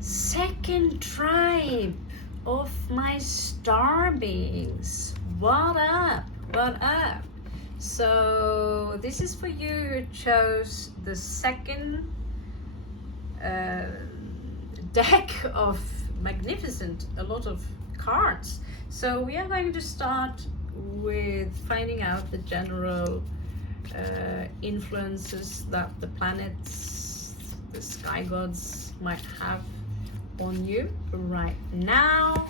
Second tribe of my star beings. What up? What up? So this is for you who chose the second deck of magnificent, a lot of cards. So we are going to start with finding out the general influences that the planets, the sky gods might have on you right now.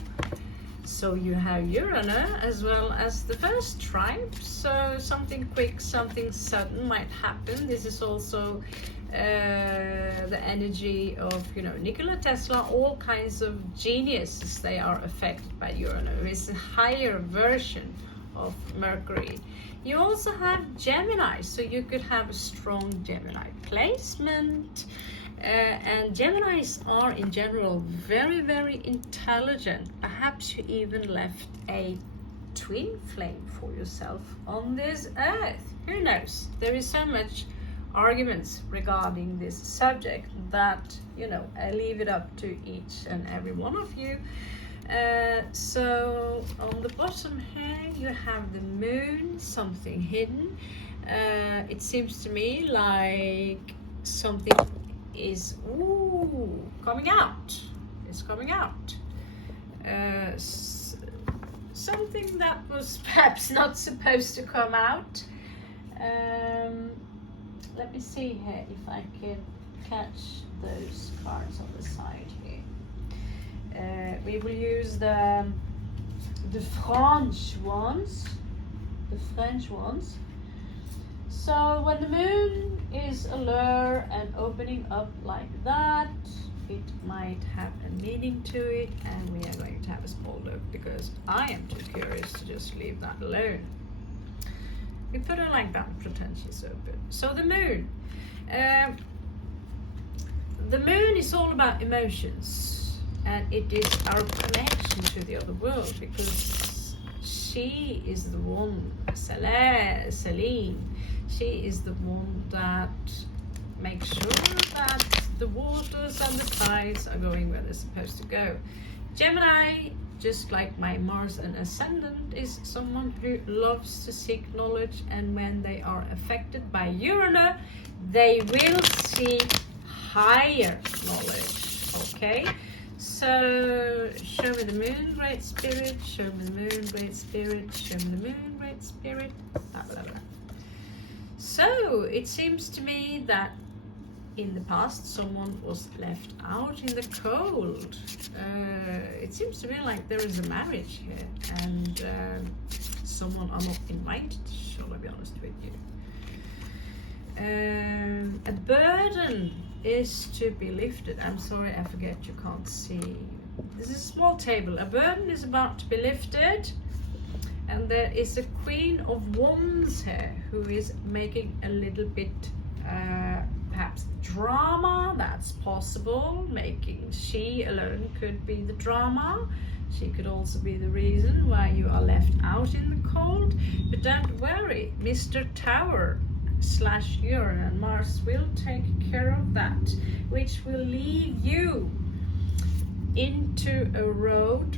So you have Uranus as well as the first tribe, so something quick, something sudden might happen. This is also the energy of, Nikola Tesla. All kinds of geniuses, they are affected by Uranus. It's a higher version of Mercury. You also have Gemini, so you could have a strong Gemini placement. And Geminis are in general very, very intelligent. Perhaps you even left a twin flame for yourself on this earth. Who knows? There is so much arguments regarding this subject that, I leave it up to each and every one of you. So on the bottom here you have the moon, something hidden. It seems to me like something is coming out. It's coming out. Something that was perhaps not supposed to come out. Let me see here if I can catch those cards on the side here. We will use the French ones. The French ones. So when the moon is alert and opening up like that, it might have a meaning to it, and we are going to have a small look because I am too curious to just leave that alone. We put it like that, pretentious open. So the moon. The moon is all about emotions, and it is our connection to the other world, because she is the one, Celine, she is the one that makes sure that the waters and the tides are going where they're supposed to go. Gemini, just like my Mars and Ascendant, is someone who loves to seek knowledge, and when they are affected by Uranus, they will seek higher knowledge. Okay? So, show me the moon, great spirit, show me the moon, great spirit, show me the moon, great spirit, blah, blah, blah. So, it seems to me that in the past someone was left out in the cold. It seems to me like there is a marriage here, and someone are not invited, shall I be honest with you. A burden is to be lifted. I'm sorry, I forget, you can't see. This is a small table. A burden is about to be lifted, and there is a Queen of Wands here who is making a little bit perhaps drama. That's possible. She alone could be the drama. She could also be the reason why you are left out in the cold. But don't worry, Mr. Tower / Uranus and Mars will take care of that, which will lead you into a road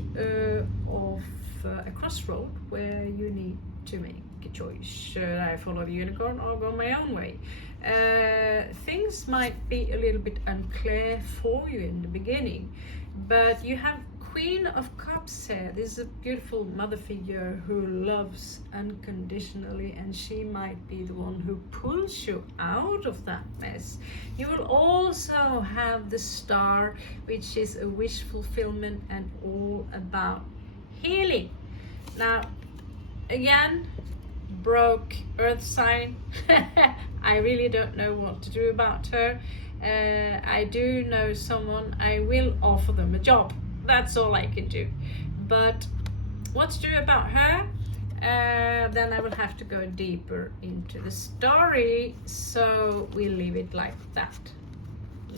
of a crossroad where you need to make a choice. Should I follow the unicorn or go my own way? Things might be a little bit unclear for you in the beginning, but you have Queen of Cups here. This is a beautiful mother figure who loves unconditionally, and she might be the one who pulls you out of that mess. You will also have the Star, which is a wish fulfillment and all about healing. Now, again, broke earth sign. I really don't know what to do about her. I do know someone. I will offer them a job. That's all I can do. But what to do about her? Then I will have to go deeper into the story. So we'll leave it like that.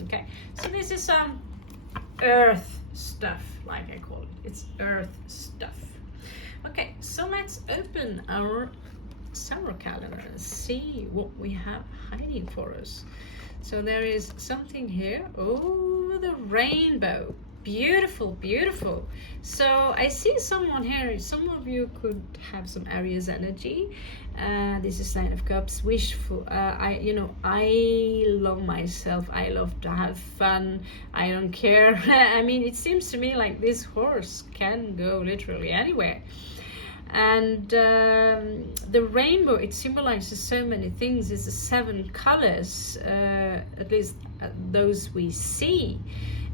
Okay. So this is some earth stuff, like I call it. It's earth stuff. Okay. So let's open our summer calendar and see what we have hiding for us. So there is something here. Oh, the rainbow. Beautiful, beautiful. So I see someone here. Some of you could have some Aries energy. This is Nine of Cups. Wishful. I love myself. I love to have fun. I don't care. I mean, it seems to me like this horse can go literally anywhere. And the rainbow, it symbolizes so many things. It's the 7 colors, at least those we see.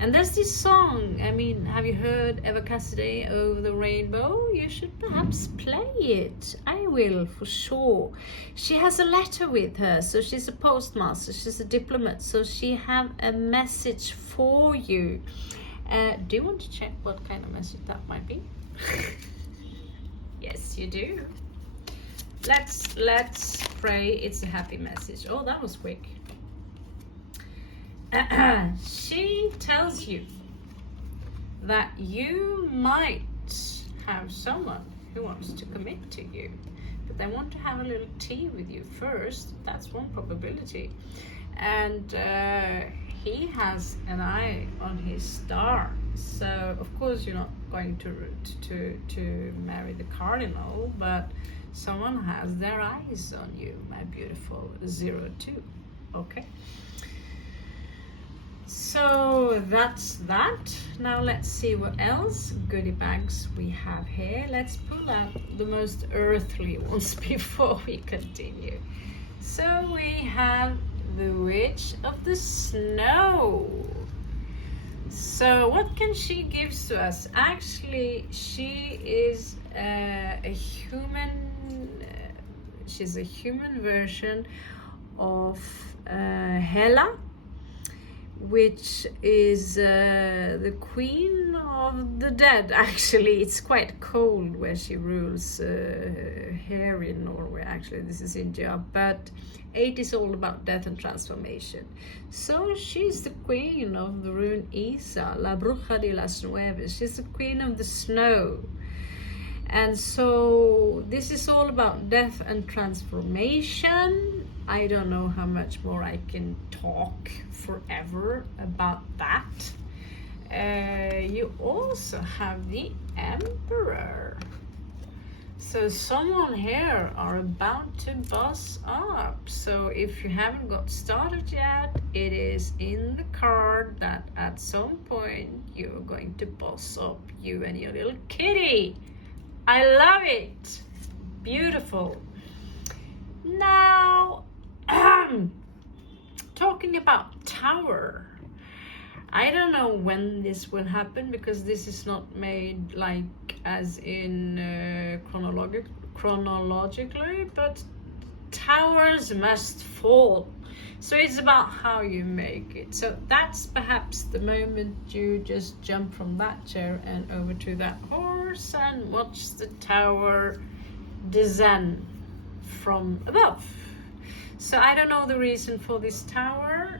And there's this song. I mean, have you heard Eva Cassidy, Over the Rainbow? You should perhaps play it. I will, for sure. She has a letter with her, so she's a postmaster, she's a diplomat, so she have a message for you. Do you want to check what kind of message that might be? Yes, you do. Let's pray it's a happy message. Oh, that was quick. She tells you that you might have someone who wants to commit to you, but they want to have a little tea with you first. That's one probability. And he has an eye on his star. So of course you're not going to marry the cardinal, but someone has their eyes on you, my beautiful 02. Okay. So that's that. Now let's see what else goodie bags we have here. Let's pull out the most earthly ones before we continue. So we have the Witch of the Snow. So what can she give to us? Actually, she is a human. She's a human version of Hela, which is the queen of the dead. Actually, it's quite cold where she rules here in Norway. Actually, this is India, but 8 is all about death and transformation. So she's the queen of the rune Isa, la bruja de las nueves. She's the queen of the snow. And so this is all about death and transformation. I don't know how much more I can talk forever about that. You also have the Emperor. So someone here are about to boss up. So if you haven't got started yet, it is in the card that at some point you're going to boss up, you and your little kitty. I love it. Beautiful. Now, talking about Tower. I don't know when this will happen because this is not made like as in chronologically, but towers must fall. So it's about how you make it. So that's perhaps the moment you just jump from that chair and over to that horse and watch the tower descend from above. So I don't know the reason for this tower.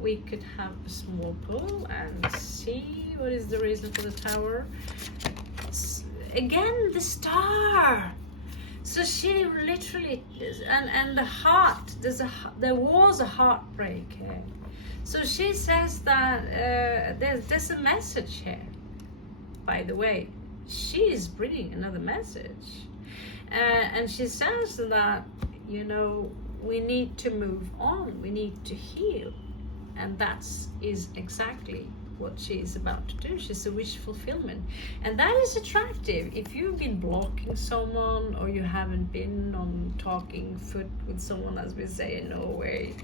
We could have a small pull and see what is the reason for the tower. Again, the star. So she literally, and the heart, there was a heartbreak here. So she says that there's a message here. By the way, she is bringing another message. And she says that, you know, we need to move on, we need to heal. And that is exactly what she is about to do. She's a wish fulfillment. And that is attractive. If you've been blocking someone or you haven't been on talking foot with someone, as we say in Norway,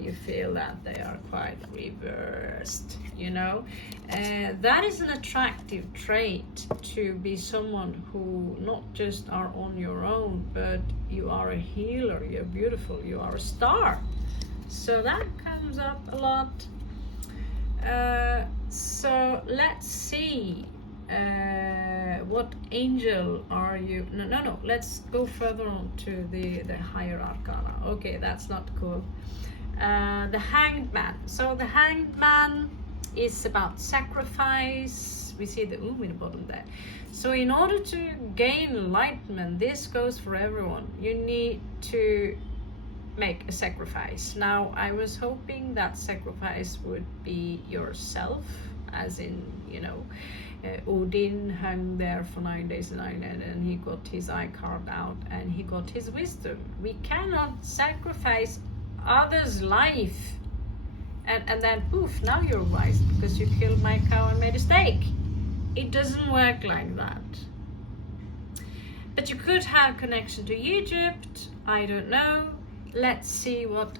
you feel that they are quite reversed, you know. That is an attractive trait, to be someone who not just are on your own, but you are a healer, you're beautiful, you are a star. So that comes up a lot. So let's see, what angel are you? No, let's go further on to the higher arcana. Okay, that's not cool. The Hanged Man. So the Hanged Man is about sacrifice. We see the in the bottom there. So in order to gain enlightenment, this goes for everyone. You need to make a sacrifice. Now, I was hoping that sacrifice would be yourself, as in, Odin hung there for 9 days and 9 nights, and he got his eye carved out, and he got his wisdom. We cannot sacrifice others' life, and then poof, now you're wise because you killed my cow and made a steak. It doesn't work like that. But you could have connection to Egypt, I don't know. Let's see what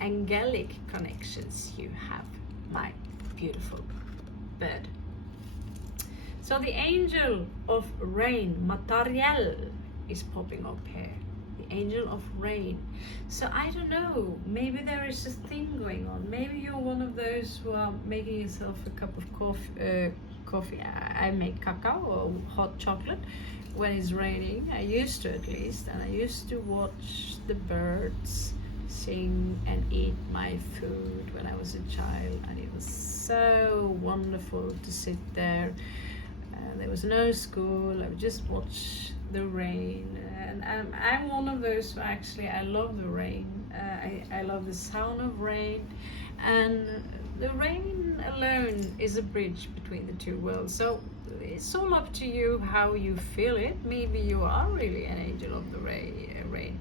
angelic connections you have, my beautiful bird. So the angel of rain, Matariel, is popping up here. The angel of rain. So I don't know, maybe there is a thing going on. Maybe you're one of those who are making yourself a cup of coffee. I make cacao or hot chocolate when it's raining. I used to, at least, and I used to watch the birds sing and eat my food when I was a child, and it was so wonderful to sit there. There was no school. I would just watch the rain, and I'm one of those who actually, I love the rain. I love the sound of rain, and the rain alone is a bridge between the two worlds. So it's all up to you how you feel it. Maybe you are really an angel of the rain.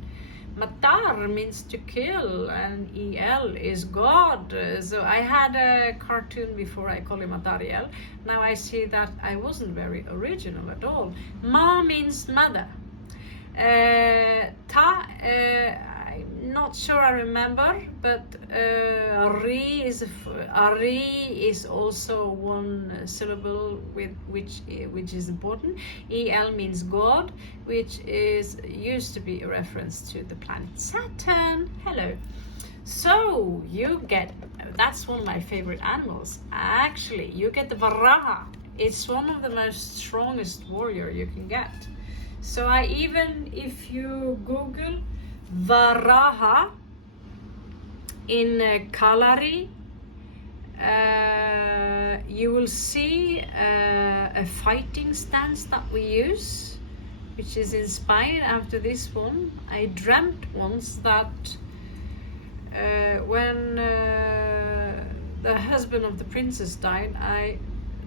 Matar means to kill, and El is God. So I had a cartoon before, I call him Matariel. Now I see that I wasn't very original at all. Ma means mother. I'm not sure I remember, but Ari is also one syllable with which is important. El means God, which used to be a reference to the planet Saturn. Hello. So you get, that's one of my favorite animals. Actually, you get the Varaha. It's one of the most strongest warrior you can get. So if you Google Varaha in Kalari, you will see a fighting stance that we use, which is inspired after this one. I dreamt once that when the husband of the princess died, I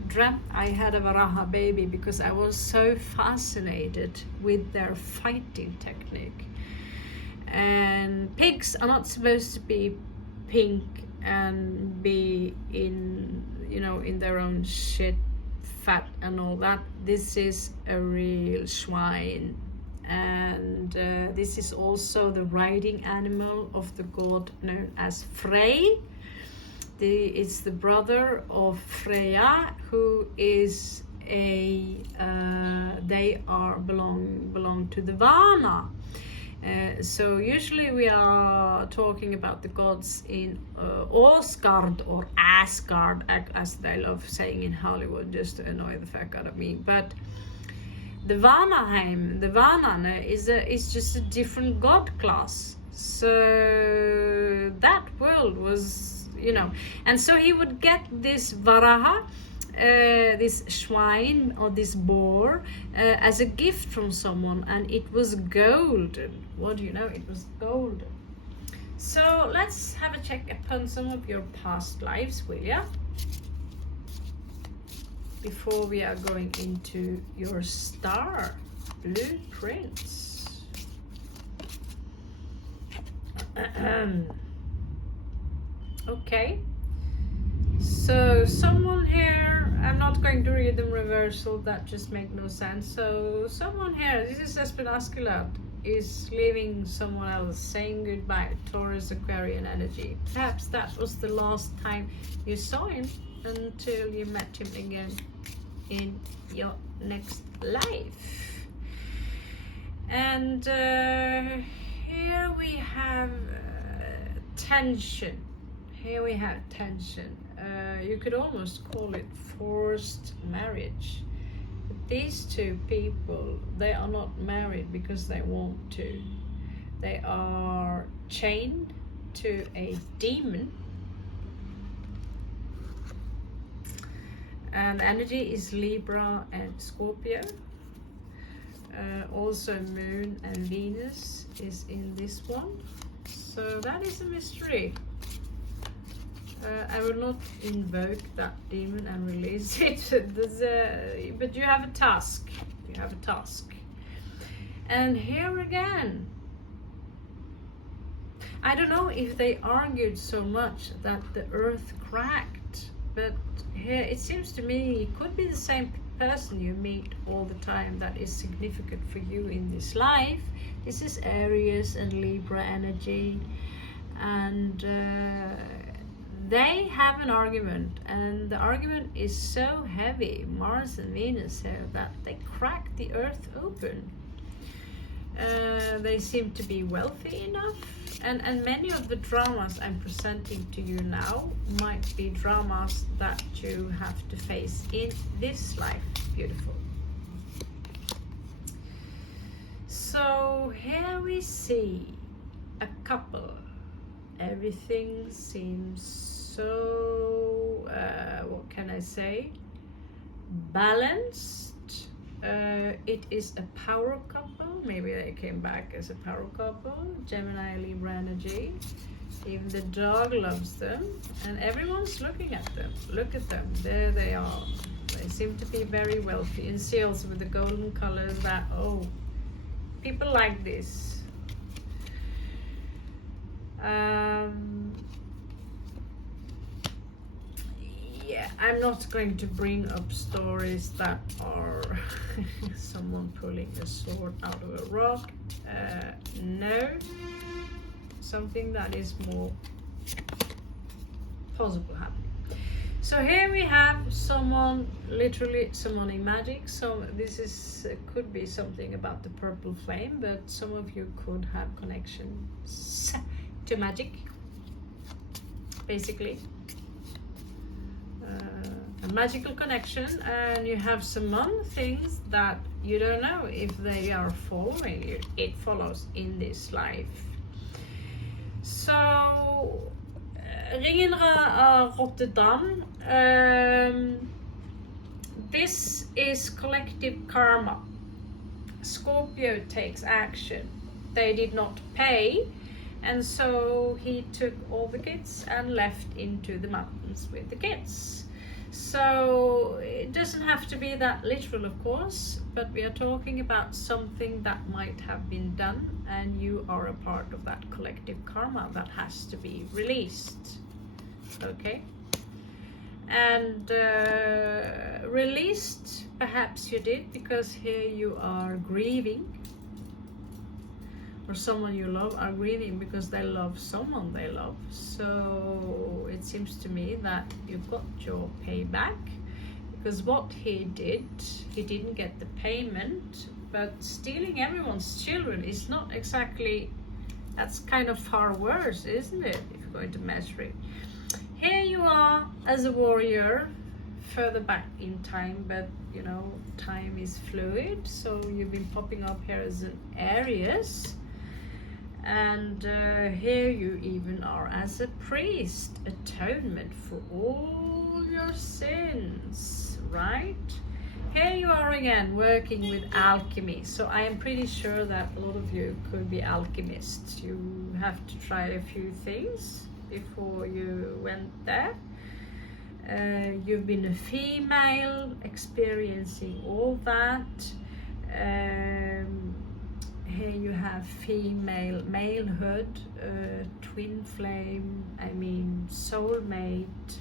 dreamt I had a Varaha baby because I was so fascinated with their fighting technique. And pigs are not supposed to be pink and be in their own shit, fat and all that. This is a real swine, and this is also the riding animal of the god known as Frey. It's the brother of Freya, who is they belong to the Vana. So usually we are talking about the gods in Asgard or Asgard, as they love saying in Hollywood, just to annoy the fuck out of me. But the Vanaheim, the Vanane, is just a different god class. So that world was, and so he would get this Varaha, this swine or this boar, as a gift from someone, and it was golden. What do you know? It was golden. So let's have a check upon some of your past lives, will ya? Before we are going into your star blueprints. Okay. So someone here, I'm not going to read them reversal, that just makes no sense. So someone here, this is Espinasculat, is leaving someone else, saying goodbye, Taurus Aquarian energy. Perhaps that was the last time you saw him until you met him again in your next life. And here we have tension. Here we have tension. You could almost call it forced marriage. But these two people, they are not married because they want to. They are chained to a demon. And energy is Libra and Scorpio. Also Moon and Venus is in this one. So that is a mystery. I will not invoke that demon and release it. But you have a task. You have a task. And here again, I don't know if they argued so much that the earth cracked, but here it seems to me it could be the same person you meet all the time that is significant for you in this life. This is Aries and Libra energy, and they have an argument, and the argument is so heavy, Mars and Venus here, that they crack the earth open. They seem to be wealthy enough, and many of the dramas I'm presenting to you now might be dramas that you have to face in this life. Beautiful. So here we see a couple. Everything seems so, what can I say, balanced. It is a power couple. Maybe they came back as a power couple. Gemini, Libra energy. Even the dog loves them, and everyone's looking at them. Look at them. There they are. They seem to be very wealthy. And see also with the golden colors that, oh, people like this. Yeah, I'm not going to bring up stories that are someone pulling a sword out of a rock. No, something that is more possible happening. So here we have someone literally summoning magic. So this is could be something about the purple flame, but some of you could have connections to magic, basically. A magical connection, and you have summoned things that you don't know if they are following you. It follows in this life. So ringere av Rotterdam. This is collective karma. Scorpio takes action. They did not pay, and so he took all the kids and left into the mountains with the kids. So it doesn't have to be that literal, of course, but we are talking about something that might have been done, and you are a part of that collective karma that has to be released. Okay? And released, perhaps you did, because here you are grieving, or someone you love are grieving because they love someone they love. So it seems to me that you got your payback, because what he did, he didn't get the payment, but stealing everyone's children is not exactly, that's kind of far worse, isn't it, if you're going to measure it. Here you are as a warrior further back in time, but you know, time is fluid, so you've been popping up here as an Aries. And here you even are as a priest, atonement for all your sins, right? Here you are again working with alchemy. So I am pretty sure that a lot of you could be alchemists. You have to try a few things before you went there. You've been a female, experiencing all that. Here you have female, malehood, twin flame, I mean soulmate,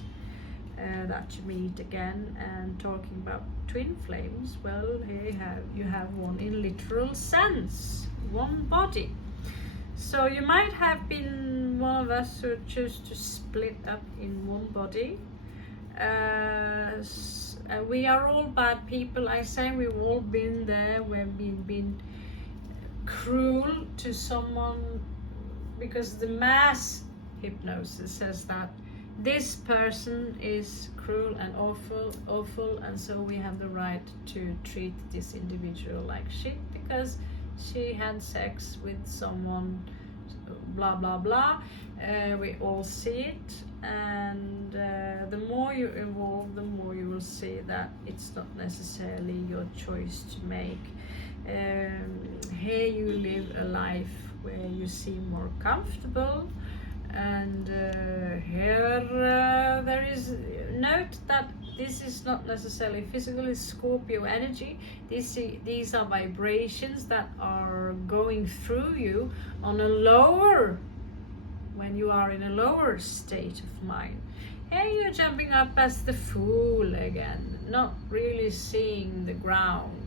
that you meet again. And talking about twin flames, well, here you have one in literal sense, one body. So you might have been one of us who choose to split up in one body. We are all bad people. I say we've all been there. We've been cruel to someone, because the mass hypnosis says that this person is cruel and awful, and so we have the right to treat this individual like shit because she had sex with someone, blah blah blah. We all see it, and the more you evolve, the more you will see that it's not necessarily your choice to make. Here you live a life where you seem more comfortable, and here there is, note that this is not necessarily physical, it's Scorpio energy. These are vibrations that are going through you on a lower, when you are in a lower state of mind. Here you're jumping up as the Fool again, not really seeing the ground.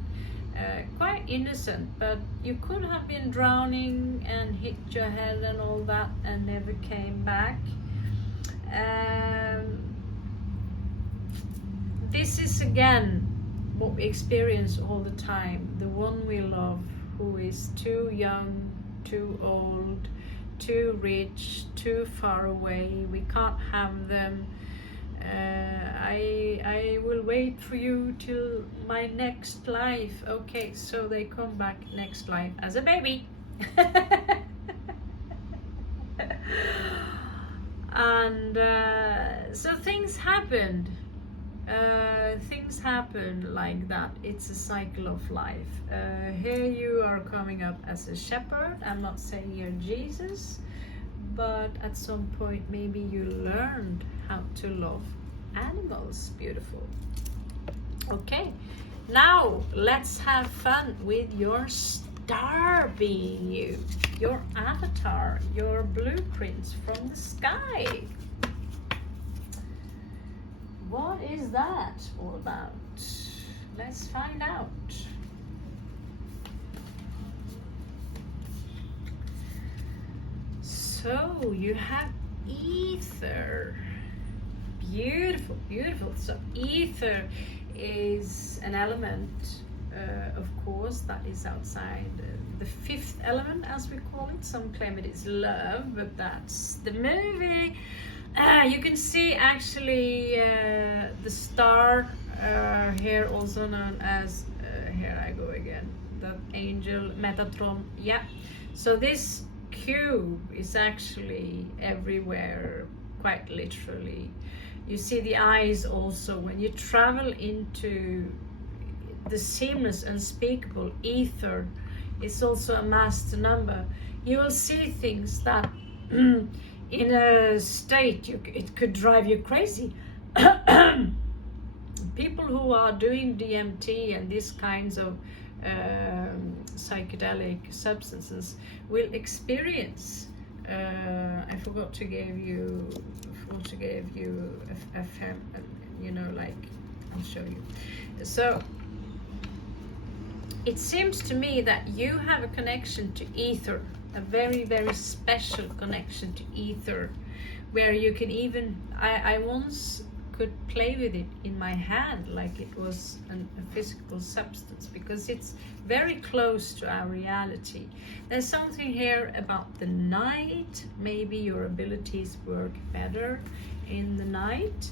Quite innocent, but you could have been drowning and hit your head and all that and never came back. This is again what we experience all the time. The one we love who is too young, too old, too rich, too far away. We can't have them. I will wait for you till my next life. Okay, so they come back next life as a baby. And so things happened. Things happen like that. It's a cycle of life. Here you are coming up as a shepherd. I'm not saying you're Jesus, but at some point maybe you learned how to love animals. Beautiful. Okay, now let's have fun with your star being you, your avatar, your blueprints from the sky. What is that all about? Let's find out. So you have ether. Beautiful, beautiful. So ether is an element, of course, that is outside the fifth element, as we call it. Some claim it is love, but that's the movie. You can see actually the star here, also known as, here I go again, that angel Metatron. Yeah, so this cube is actually everywhere, quite literally. You see the eyes also. When you travel into the seamless, unspeakable ether, it's also a master number. You will see things that in a state it could drive you crazy. People who are doing DMT and these kinds of psychedelic substances will experience, I forgot to give you a you know, like, I'll show you. So it seems to me that you have a connection to ether, a very, very special connection to ether, where you can even, I once could play with it in my hand like it was a physical substance, because it's very close to our reality. There's something here about the night. Maybe your abilities work better in the night.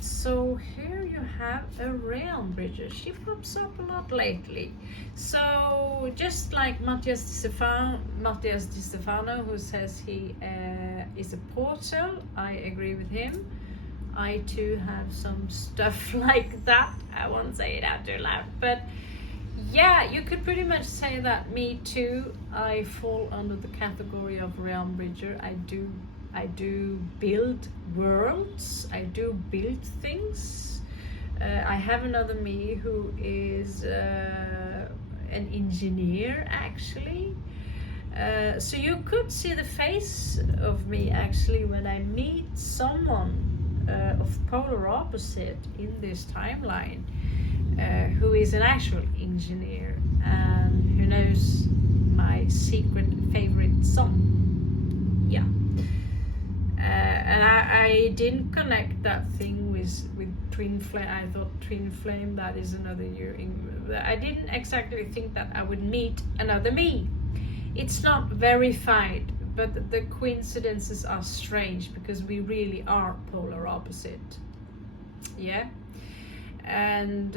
So here you have a realm bridger. She pops up a lot lately. So just like Matthias Di Stefano, who says he is a portal, I agree with him. I too have some stuff like that. I won't say it out too loud, but yeah, you could pretty much say that me too. I fall under the category of realm bridger. I do build worlds. I do build things. I have another me who is an engineer, actually. So you could see the face of me actually when I meet someone of polar opposite in this timeline, who is an actual engineer and who knows my secret favorite song. Yeah. And I didn't connect that thing with twin flame. I thought twin flame, that is another year. I didn't exactly think that I would meet another me. It's not verified, but the coincidences are strange because we really are polar opposite. Yeah. And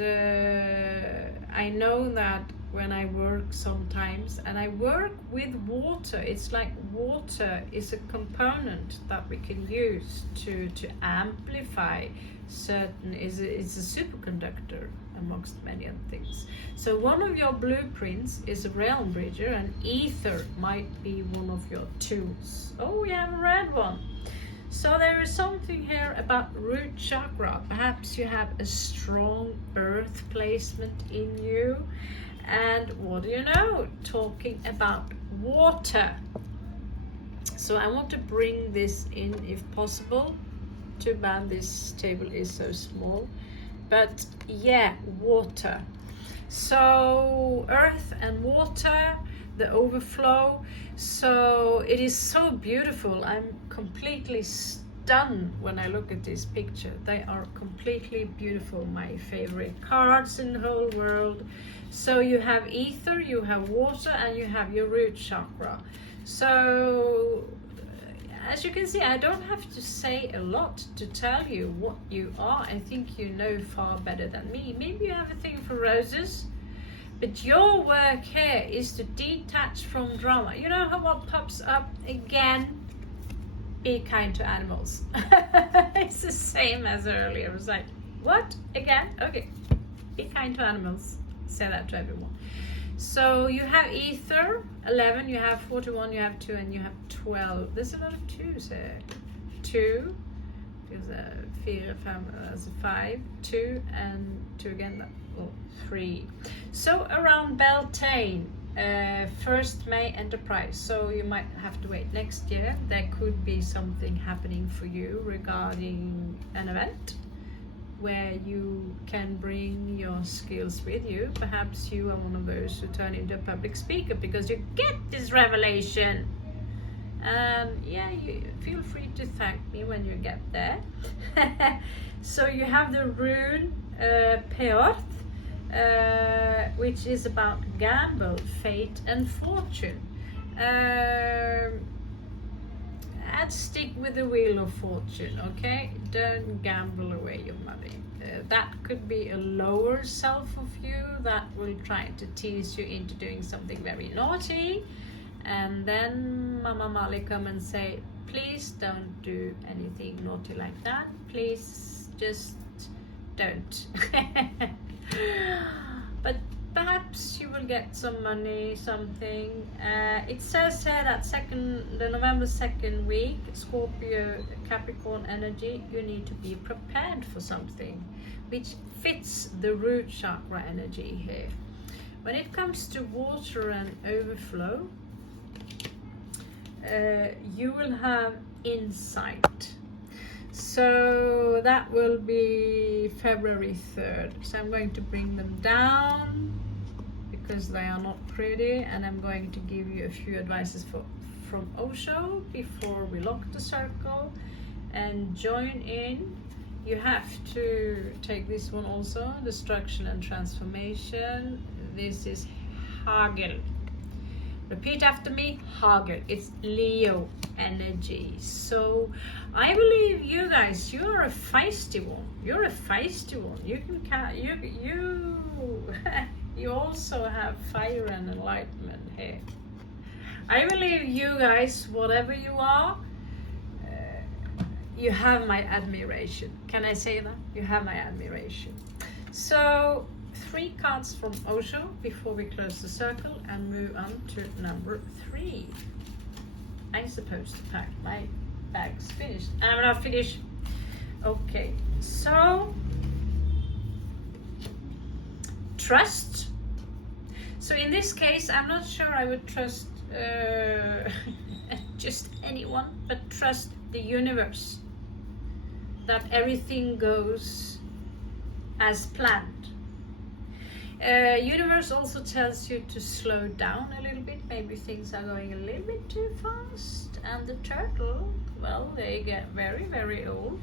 I know that when I work sometimes, and I work with water. It's like water is a component that we can use to amplify certain, it's a superconductor amongst many other things. So one of your blueprints is a realm bridger, and ether might be one of your tools. Oh, we have a red one. So there is something here about root chakra. Perhaps you have a strong earth placement in you. And what do you know? Talking about water. So I want to bring this in if possible. Too bad this table is so small. But yeah, water. So earth and water, the overflow. So it is so beautiful. I'm completely stunned when I look at this picture. They are completely beautiful. My favorite cards in the whole world. So you have ether, you have water, and you have your root chakra. So as you can see, I don't have to say a lot to tell you what you are. I think you know far better than me. Maybe you have a thing for roses, but your work here is to detach from drama. You know how what pops up again? Be kind to animals. It's the same as earlier. It was like, what? Again? Okay. Be kind to animals. Say that to everyone. So you have ether, 11, you have 41, you have 2, and you have 12. There's a lot of 2s here. 2, is a 5, 2, and 2 again, 3. So around Beltane, 1st May Enterprise. So you might have to wait next year. There could be something happening for you regarding an event where you can bring your skills with you. Perhaps you are one of those who turn into a public speaker because you get this revelation. Yeah, you feel free to thank me when you get there. So you have the rune Peoth, which is about gamble, fate, and fortune. And stick with the wheel of fortune, okay? Don't gamble away your money. That could be a lower self of you that will try to tease you into doing something very naughty, and then Mama Mali come and say, please don't do anything naughty like that. Please just don't. But perhaps you will get some money, something. It says here that the November 2nd week, Scorpio, Capricorn energy, you need to be prepared for something, which fits the root chakra energy here. When it comes to water and overflow, you will have insight. So that will be February 3rd. So I'm going to bring them down because they are not pretty, and I'm going to give you a few advices from Osho before we lock the circle and join in. You have to take this one also, destruction and transformation. This is Hagel. Repeat after me, Hagel. It's Leo energy. So I believe you guys, you're a feisty one. You're a feisty one. You can you also have fire and enlightenment here. I believe you guys, whatever you are, you have my admiration. Can I say that? You have my admiration. So 3 cards from Osho before we close the circle and move on to number 3. I'm supposed to pack my bags. Finished. I'm not finished. Okay, so trust. So in this case, I'm not sure I would trust just anyone, but trust the universe, that everything goes as planned. Universe also tells you to slow down a little bit. Maybe things are going a little bit too fast. And the turtle, well, they get very, very old.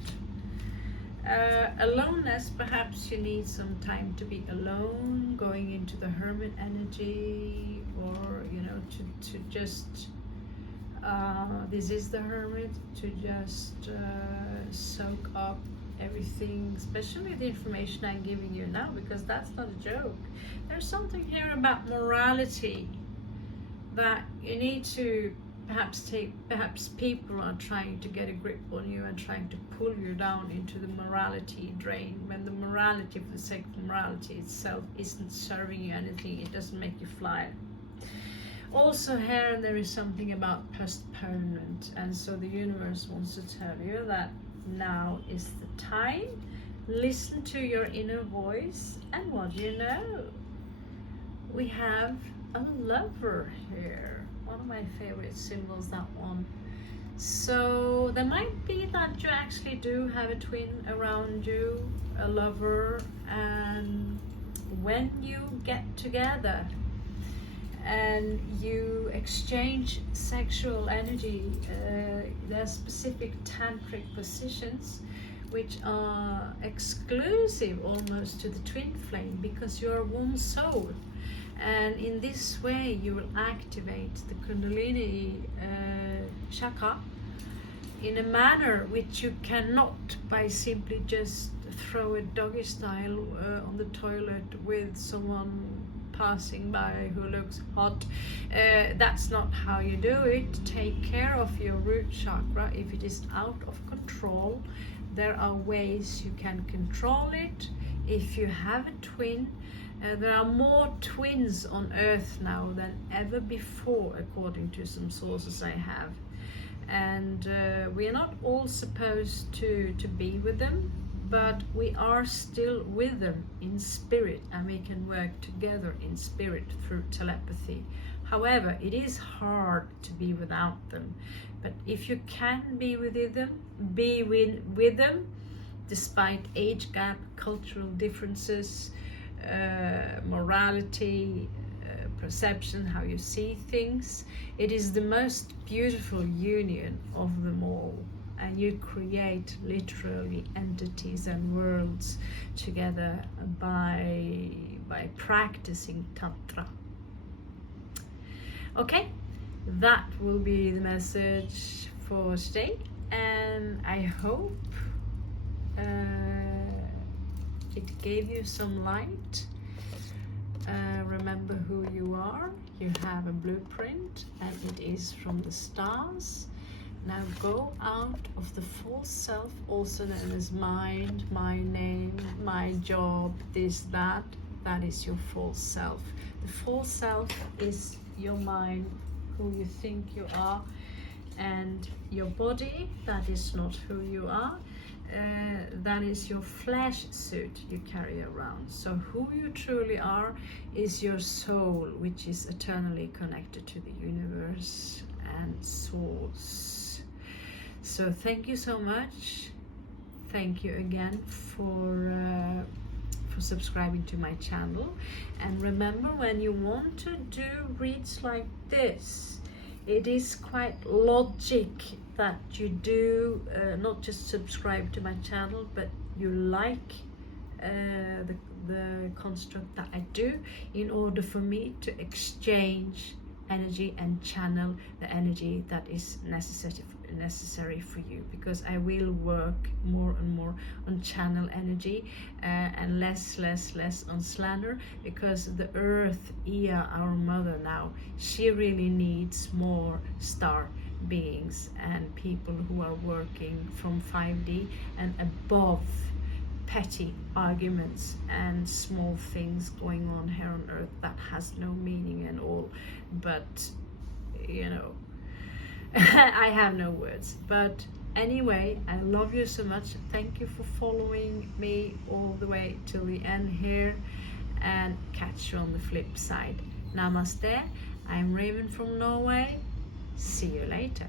Aloneness, perhaps you need some time to be alone, going into the hermit energy, or to just this is the hermit, to just soak up everything, especially the information I'm giving you now, because that's not a joke. There's something here about morality that you need to perhaps people are trying to get a grip on you and trying to pull you down into the morality drain, when the morality for the sake of morality itself isn't serving you anything. It doesn't make you fly. Also here there is something about postponement, and so the universe wants to tell you that now is the time. Listen to your inner voice, and what do you know? We have a lover here. One of my favorite symbols, that one. So there might be that you actually do have a twin around you, a lover, and when you get together and you exchange sexual energy, there are specific tantric positions which are exclusive almost to the twin flame, because you are one soul. And in this way you will activate the Kundalini chakra in a manner which you cannot by simply just throw a doggy style on the toilet with someone passing by who looks hot. That's not how you do it. Take care of your root chakra. If it is out of control, there are ways you can control it. If you have a twin, there are more twins on Earth now than ever before, according to some sources I have. And we are not all supposed to be with them, but we are still with them in spirit, and we can work together in spirit through telepathy. However, it is hard to be without them. But if you can be with them, despite age gap, cultural differences, morality, perception, how you see things, it is the most beautiful union of them all, and you create literally entities and worlds together by practicing tantra. Okay, that will be the message for today, and I hope it gave you some light. Remember who you are. You have a blueprint, and it is from the stars. Now go out of the false self, also known as mind, my name, my job, this, that. That is your false self. The false self is your mind, who you think you are, and your body, that is not who you are. That is your flesh suit you carry around. So who you truly are is your soul, which is eternally connected to the universe and source. So thank you so much. Thank you again for subscribing to my channel. And remember, when you want to do reads like this, it is quite logic that you do not just subscribe to my channel, but you like the construct that I do, in order for me to exchange energy and channel the energy that is necessary for you, because I will work more and more on channel energy and less on slander, because the earth, Ea, our mother now, she really needs more star beings and people who are working from 5D and above petty arguments and small things going on here on earth that has no meaning at all. But you know, I have no words. But anyway, I love you so much. Thank you for following me all the way till the end here, and catch you on the flip side. Namaste. I'm Raven from Norway. See you later.